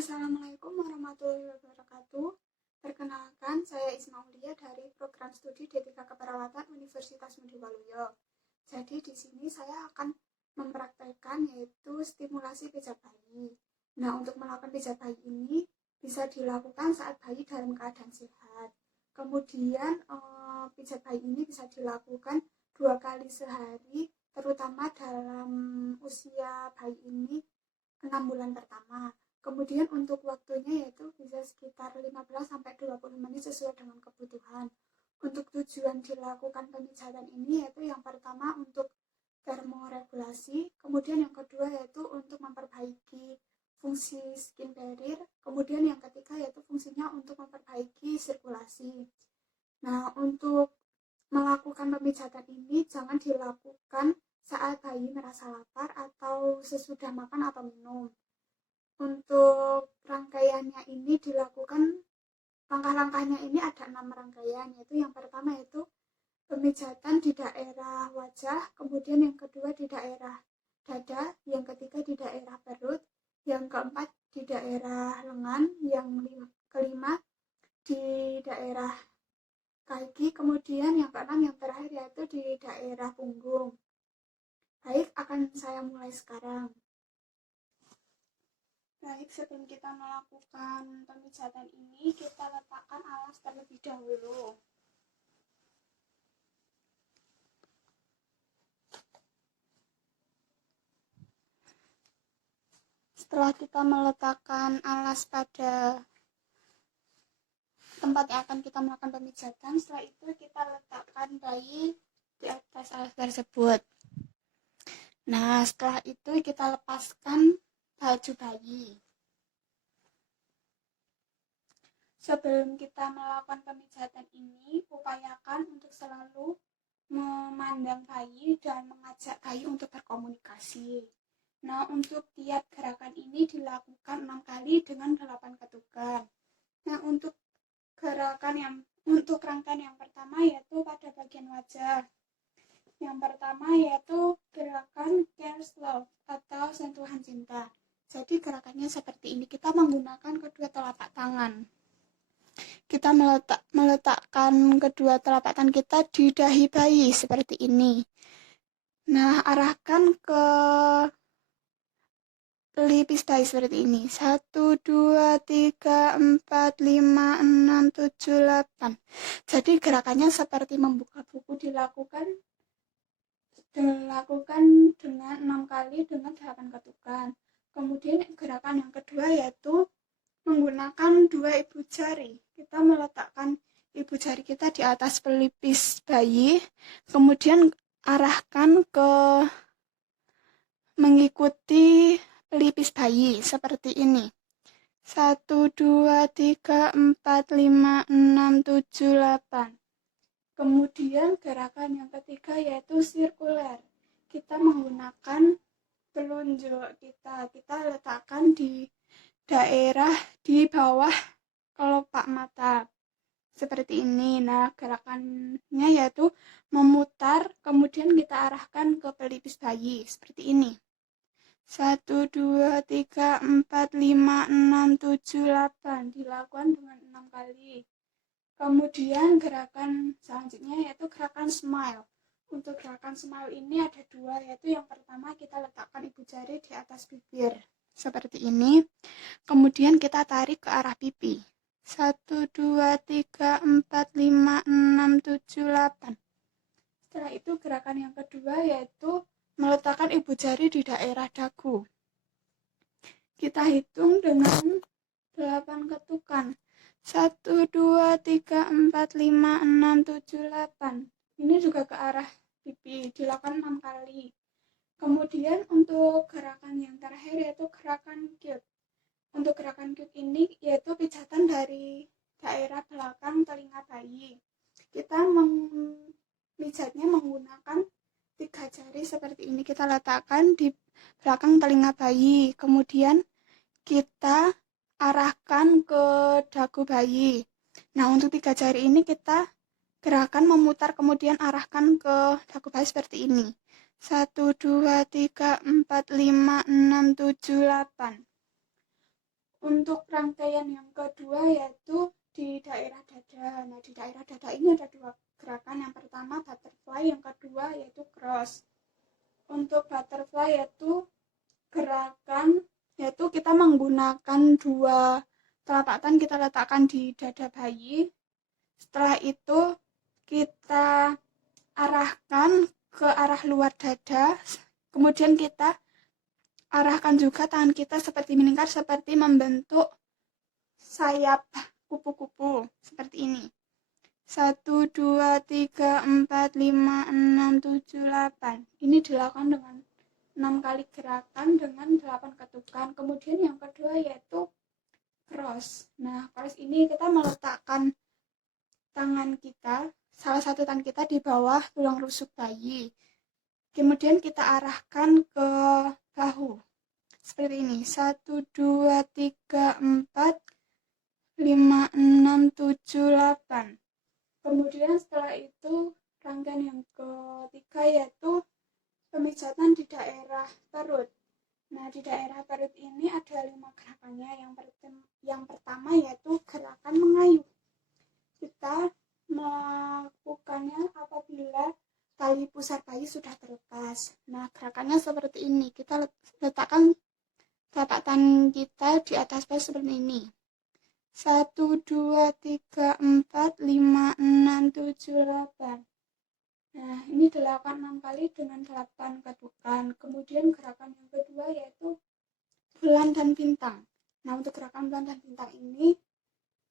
Assalamualaikum warahmatullahi wabarakatuh. Perkenalkan, saya Isma Aulia dari Program Studi D3 Keperawatan Universitas Budi Waluyo. Jadi di sini saya akan mempraktekkan yaitu stimulasi pijat bayi. Nah, untuk melakukan pijat bayi ini bisa dilakukan saat bayi dalam keadaan sehat. Kemudian pijat bayi ini bisa dilakukan 2 kali sehari, terutama dalam usia bayi ini 6 bulan pertama. Kemudian untuk waktunya yaitu bisa sekitar 15-20 menit sesuai dengan kebutuhan. Untuk tujuan dilakukan pemijatan ini yaitu yang pertama untuk termoregulasi, kemudian yang kedua yaitu untuk memperbaiki fungsi skin barrier, kemudian yang ketiga yaitu fungsinya untuk memperbaiki sirkulasi. Nah, untuk melakukan pemijatan ini jangan dilakukan saat bayi merasa lapar atau sesudah makan atau minum. Untuk rangkaiannya ini dilakukan, langkah-langkahnya ini ada 6 rangkaian, yaitu yang pertama yaitu pemijatan di daerah wajah, kemudian yang kedua di daerah dada, yang ketiga di daerah perut, yang keempat di daerah lengan, yang kelima di daerah kaki, kemudian yang keenam yang terakhir yaitu di daerah punggung. Baik, akan saya mulai sekarang. Baik, sebelum kita melakukan pemijatan ini, kita letakkan alas terlebih dahulu. Setelah kita meletakkan alas pada tempat yang akan kita melakukan pemijatan, setelah itu kita letakkan bayi di atas alas tersebut. Nah, setelah itu kita lepaskan baju bayi. Sebelum kita melakukan pemijatan ini, upayakan untuk selalu memandang bayi dan mengajak bayi untuk berkomunikasi. Nah, untuk tiap gerakan ini dilakukan 6 kali dengan 8 ketukan. Nah, untuk rangkaian yang pertama yaitu pada bagian wajah. Yang pertama yaitu gerakan care love atau sentuhan cinta. Jadi gerakannya seperti ini, kita menggunakan kedua telapak tangan. Kita meletakkan kedua telapak tangan kita di dahi bayi seperti ini. Nah, arahkan ke pelipis bayi seperti ini. 1, 2, 3, 4, 5, 6, 7, 8. Jadi gerakannya seperti membuka buku, dilakukan dengan 6 kali dengan 8 ketukan. Kemudian gerakan yang kedua yaitu menggunakan 2 ibu jari. Kita meletakkan ibu jari kita di atas pelipis bayi, kemudian arahkan ke mengikuti pelipis bayi seperti ini. 1, 2, 3, 4, 5, 6, 7, 8. Kemudian gerakan yang ketiga yaitu sirkuler. Kita menggunakan telunjuk kita letakkan di daerah di bawah kelopak mata seperti ini. Nah, gerakannya yaitu memutar, kemudian kita arahkan ke pelipis bayi seperti ini. 1, 2, 3, 4, 5, 6, 7, 8. Dilakukan dengan 6 kali. Kemudian gerakan selanjutnya yaitu gerakan smile. Untuk gerakan smile ini ada 2, yaitu yang pertama kita letakkan ibu jari di atas bibir seperti ini. Kemudian kita tarik ke arah pipi. 1, 2, 3, 4, 5, 6, 7, 8. Setelah itu gerakan yang kedua yaitu meletakkan ibu jari di daerah dagu. Kita hitung dengan 8 ketukan. 1, 2, 3, 4, 5, 6, 7, 8. Ini juga ke arah pipi, dilakukan 6 kali. Kemudian untuk gerakan yang terakhir yaitu gerakan cute. Untuk gerakan cute ini yaitu pijatan dari daerah belakang telinga bayi. Kita memijatnya menggunakan 3 jari seperti ini. Kita letakkan di belakang telinga bayi. Kemudian kita arahkan ke dagu bayi. Nah, untuk 3 jari ini kita gerakan memutar, kemudian arahkan ke dagu bayi seperti ini. 1, 2, 3, 4, 5, 6, 7, 8. Untuk rangkaian yang kedua yaitu di daerah dada. Nah, di daerah dada ini ada dua gerakan. Yang pertama butterfly, yang kedua yaitu cross. Untuk butterfly yaitu gerakan yaitu kita menggunakan dua telapak tangan kita letakkan di dada bayi. Setelah itu kita arahkan ke arah luar dada. Kemudian kita arahkan juga tangan kita seperti melingkar, seperti membentuk sayap kupu-kupu seperti ini. 1, 2, 3, 4, 5, 6, 7, 8. Ini dilakukan dengan 6 kali gerakan dengan 8 ketukan. Kemudian yang kedua yaitu cross. Nah, cross ini kita meletakkan tangan kita, salah satu tangan kita di bawah tulang rusuk bayi. Kemudian kita arahkan ke bahu. Seperti ini. 1, 2, 3, 4, 5, 6, 7, 8. Kemudian setelah itu rangkaian yang ketiga yaitu pemijatan di daerah perut. Nah, di daerah perut ini ada 5 gerakannya. Yang pertama yaitu gerakan mengayuh. Kita melakukannya apabila tali pusar bayi sudah terlepas. Nah, gerakannya seperti ini. Kita letakkan telapak tangan kita di atas bayi seperti ini. 1, 2, 3, 4, 5, 6, 7, 8. Nah, ini dilakukan 6 kali dengan 8 ketukan. Kemudian gerakan yang kedua yaitu bulan dan bintang. Nah, untuk gerakan bulan dan bintang ini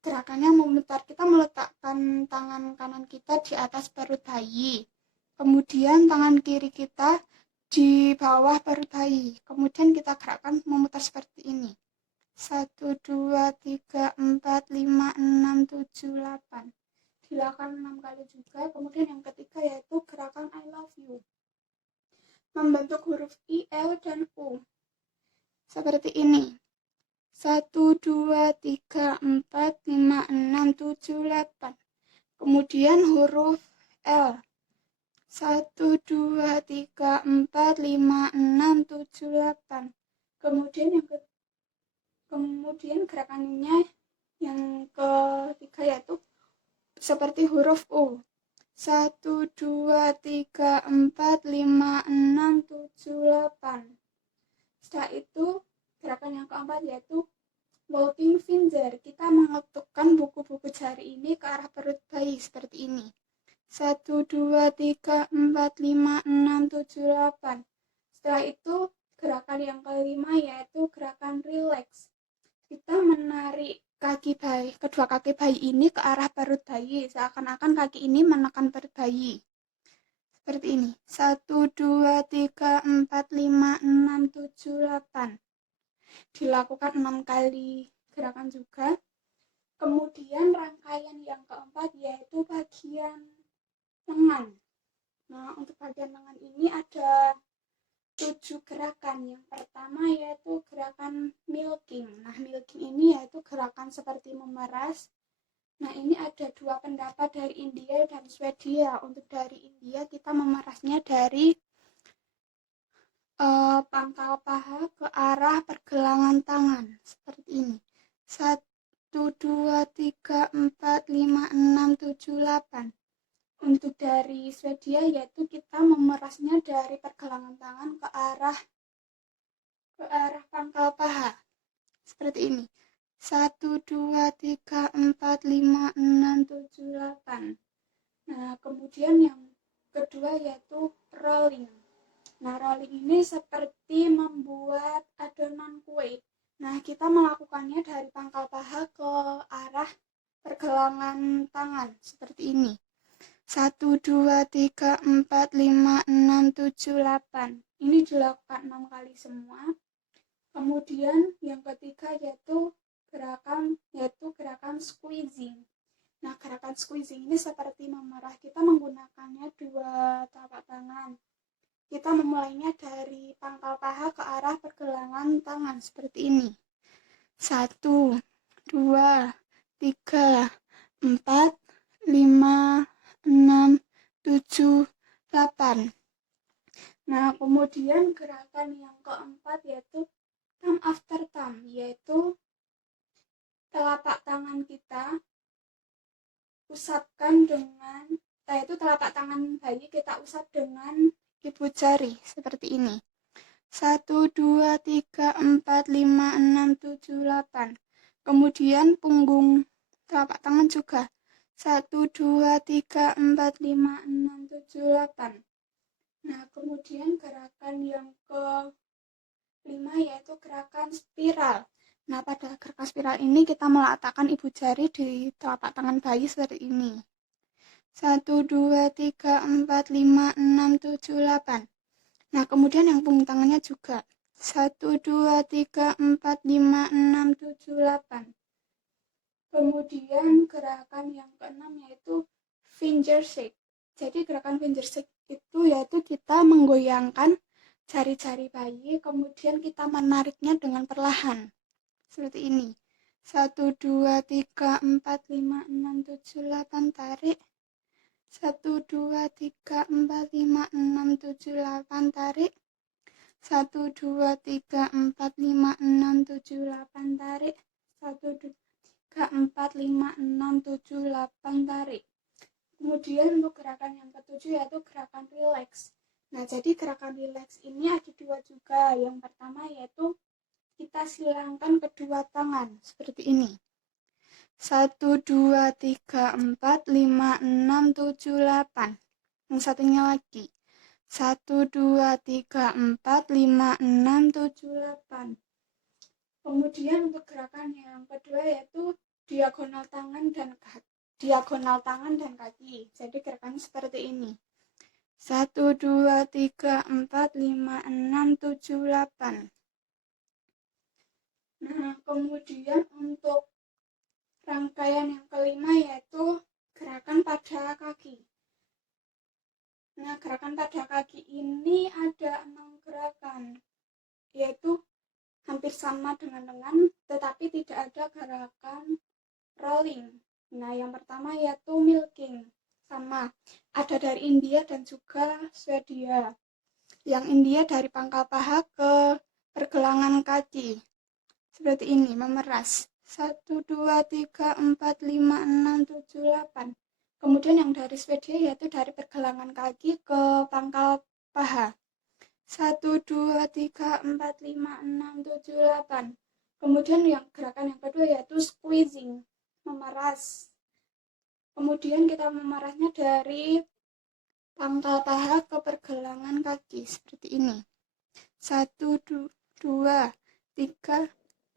gerakannya memutar, kita meletakkan tangan kanan kita di atas perut bayi. Kemudian tangan kiri kita di bawah perut bayi. Kemudian kita gerakkan memutar seperti ini. 1, 2, 3, 4, 5, 6, 7, 8. Dilakukan 6 kali juga. Kemudian yang ketiga yaitu gerakan I love you. Membentuk huruf I, L, dan U. Seperti ini. 1, 2, 3, 4, 5, 6, 7, 8. Kemudian huruf L. 1, 2, 3, 4, 5, 6, 7, 8. Kemudian gerakannya yang ketiga yaitu seperti huruf U. 1, 2, 3, 4, 5, 6, 7, 8. Setelah itu gerakan yang keempat yaitu walking finger. Kita mengetukkan buku-buku jari ini ke arah perut bayi seperti ini. 1, 2, 3, 4, 5, 6, 7, 8. Setelah itu gerakan yang kelima yaitu gerakan relax. Kita menarik kaki bayi, kedua kaki bayi ini ke arah perut bayi, seakan-akan kaki ini menekan perut bayi. Seperti ini. 1, 2, 3, 4, 5, 6, 7, 8. Dilakukan 6 kali gerakan juga. Kemudian rangkaian yang keempat yaitu bagian lengan. Nah, untuk bagian lengan ini ada 7 gerakan. Yang pertama yaitu gerakan milking. Nah, milking ini yaitu gerakan seperti memeras. Nah, ini ada 2 pendapat dari India dan Swedia. Untuk dari India kita memerasnya dari pangkal paha ke arah pergelangan tangan. Seperti ini. 1, 2, 3, 4, 5, 6, 7, 8. Untuk dari Swedia yaitu kita memerasnya dari pergelangan tangan ke arah pangkal paha. Seperti ini. 1, 2, 3, 4, 5, 6, 7, 8. Nah, kemudian yang kedua yaitu rolling. Nah, rolling ini seperti membuat adonan kue. Nah, kita melakukannya dari pangkal paha ke arah pergelangan tangan. Seperti ini. 1, 2, 3, 4, 5, 6, 7, 8. Ini dilakukan 6 kali semua. Kemudian yang ketiga yaitu gerakan squeezing. Nah, gerakan squeezing ini seperti memerah. Kita menggunakannya 2 telapak tangan. Kita memulainya dari pangkal paha ke arah pergelangan tangan seperti ini. 1, 2, 3, 4, 5, 6, 7, 8. Nah, kemudian gerakan yang keempat yaitu thumb after thumb, yaitu telapak tangan kita usapkan dengan, yaitu telapak tangan bayi kita usap dengan ibu jari seperti ini. 1, 2, 3, 4, 5, 6, 7, 8. Kemudian punggung telapak tangan juga. 1, 2, 3, 4, 5, 6, 7, 8. Nah, kemudian gerakan yang kelima yaitu gerakan spiral. Nah, pada gerakan spiral ini kita meletakkan ibu jari di telapak tangan bayi seperti ini. 1, 2, 3, 4, 5, 6, 7, 8. Nah, kemudian yang punggung tangannya juga. 1, 2, 3, 4, 5, 6, 7, 8. Kemudian gerakan yang keenam yaitu finger shake. Jadi gerakan finger shake itu yaitu kita menggoyangkan jari-jari bayi, kemudian kita menariknya dengan perlahan. Seperti ini. 1, 2, 3, 4, 5, 6, 7, 8, tarik. 1, 2, 3, 4, 5, 6, 7, 8, tarik. 1, 2, 3, 4, 5, 6, 7, 8, tarik. 1, 2, 3, 4, 5, 6, 7, 8, tarik. Kemudian untuk gerakan yang ketujuh yaitu gerakan relax. Nah, jadi gerakan relax ini ada dua juga. Yang pertama yaitu kita silangkan kedua tangan seperti ini. 1, 2, 3, 4, 5, 6, 7, 8. Yang satunya lagi. 1, 2, 3, 4, 5, 6, 7, 8. Kemudian untuk gerakan yang kedua yaitu diagonal tangan dan kaki. Jadi gerakannya seperti ini. 1, 2, 3, 4, 5, 6, 7, 8. Nah, kemudian untuk rangkaian yang kelima yaitu gerakan pada kaki. Nah, gerakan pada kaki ini ada 6 gerakan, yaitu hampir sama dengan lengan, tetapi tidak ada gerakan rolling. Nah, yang pertama yaitu milking. Sama, ada dari India dan juga Swedia. Yang India dari pangkal paha ke pergelangan kaki. Seperti ini, memeras. 1, 2, 3, 4, 5, 6, 7, 8. Kemudian yang dari Swedia yaitu dari pergelangan kaki ke pangkal paha. 1, 2, 3, 4, 5, 6, 7, 8. Kemudian yang gerakan yang kedua yaitu squeezing, memeras. Kemudian kita memerasnya dari pangkal paha ke pergelangan kaki seperti ini. 1, 2, 3,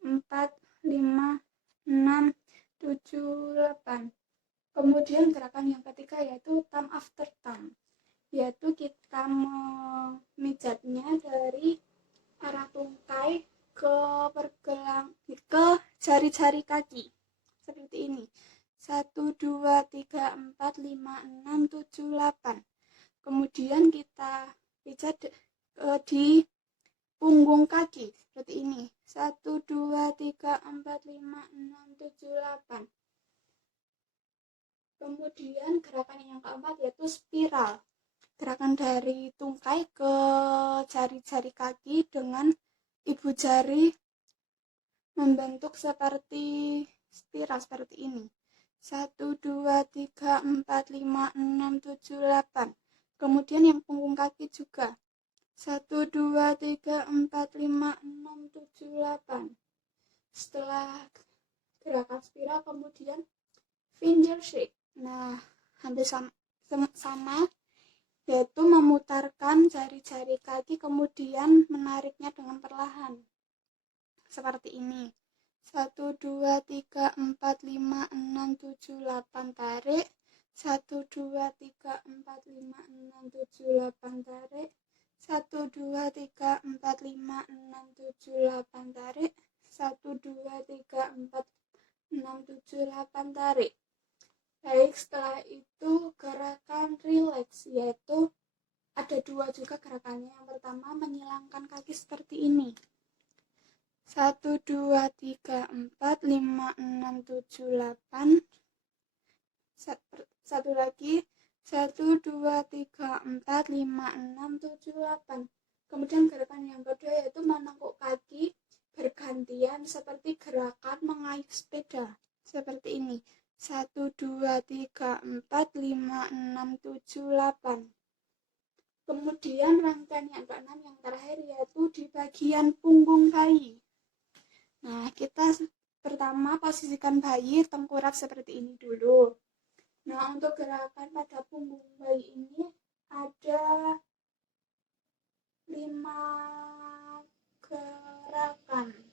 4, 5, 6, 7, 8. Kemudian gerakan yang ketiga yaitu thumb after thumb, yaitu kita memijatnya dari arah tungkai ke jari-jari kaki seperti ini. 1, 2, 3, 4, 5, 6, 7, 8. Kemudian kita pijat di punggung kaki seperti ini. 1, 2, 3, 4, 5, 6, 7, 8. Kemudian gerakan yang keempat yaitu spiral. Gerakan dari tungkai ke jari-jari kaki dengan ibu jari membentuk seperti spiral seperti ini. 1, 2, 3, 4, 5, 6, 7, 8. Kemudian yang punggung kaki juga. 1, 2, 3, 4, 5, 6, 7, 8. Setelah gerakan spiral kemudian finger shake. Nah, hampir sama yaitu memutarkan jari-jari kaki kemudian menariknya dengan perlahan. Seperti ini. 1, 2, 3, 4, 5, 6, 7, 8, tarik. 1, 2, 3, 4, 5, 6, 7, 8, tarik. 1, 2, 3, 4, 5, 6, 7, 8, tarik. 1, 2, 3, 4, 6, 7, 8, tarik. Baik, setelah itu gerakan relax, yaitu ada dua juga gerakannya. Yang pertama menyilangkan kaki seperti ini. 1, 2, 3, 4, 5, 6, 7, 8. Satu lagi. 1, 2, 3, 4, 5, 6, 7, 8. Kemudian gerakan yang kedua yaitu menekuk kaki berganti bergantian seperti gerakan mengayuh sepeda. Seperti ini. 1, 2, 3, 4, 5, 6, 7, 8. Kemudian rangkaian yang keenam yang terakhir yaitu di bagian punggung bayi. Nah, kita pertama posisikan bayi tengkurap seperti ini dulu. Nah, untuk gerakan pada punggung bayi ini ada 5 gerakan.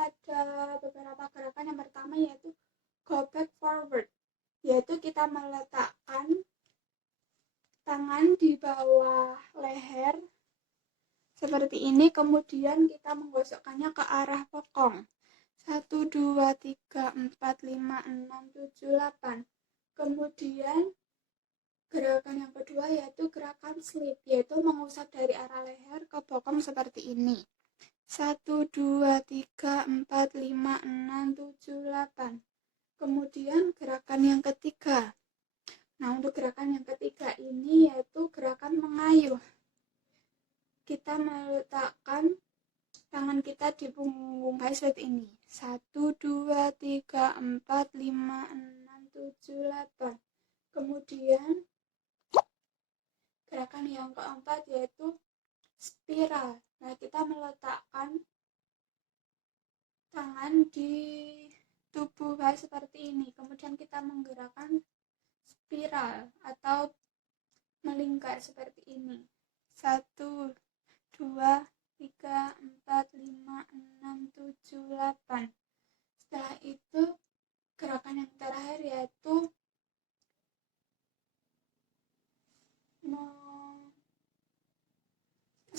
Ada beberapa gerakan. Yang pertama yaitu go back forward, yaitu kita meletakkan tangan di bawah leher seperti ini, kemudian kita menggosokkannya ke arah bokong. 1, 2, 3, 4, 5, 6, 7, 8. Kemudian gerakan yang kedua yaitu gerakan slip, yaitu mengusap dari arah leher ke bokong seperti ini. 1, 2, 3, 4, 5, 6, 7, 8. Kemudian gerakan yang ketiga. Nah, untuk gerakan yang ketiga ini yaitu gerakan mengayuh. Kita meletakkan tangan kita di punggung bayi seperti ini. 1, 2, 3, 4, 5, 6, 7, 8. Kemudian gerakan yang keempat yaitu spiral. Nah, kita meletakkan tangan di tubuh bayi seperti ini. Kemudian kita menggerakkan spiral atau melingkar seperti ini. 1, 2, 3, 4, 5, 6, 7, 8. Setelah itu gerakan yang terakhir yaitu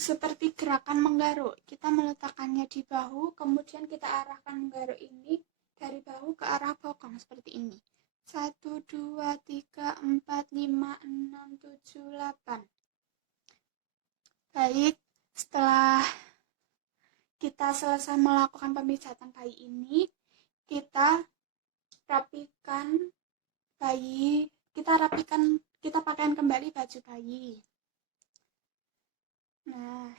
seperti gerakan menggaruk. Kita meletakkannya di bahu, kemudian kita arahkan menggaruk ini dari bahu ke arah bokong seperti ini. 1, 2, 3, 4, 5, 6, 7, 8. Baik, setelah kita selesai melakukan pemijatan bayi ini, kita pakaikan kembali baju bayi. Nah,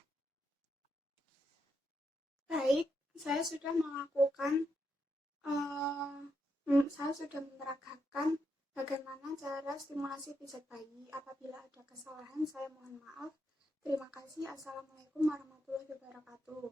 baik, saya sudah menerangkan bagaimana cara stimulasi pijat bayi. Apabila ada kesalahan, saya mohon maaf. Terima kasih. Assalamualaikum warahmatullahi wabarakatuh.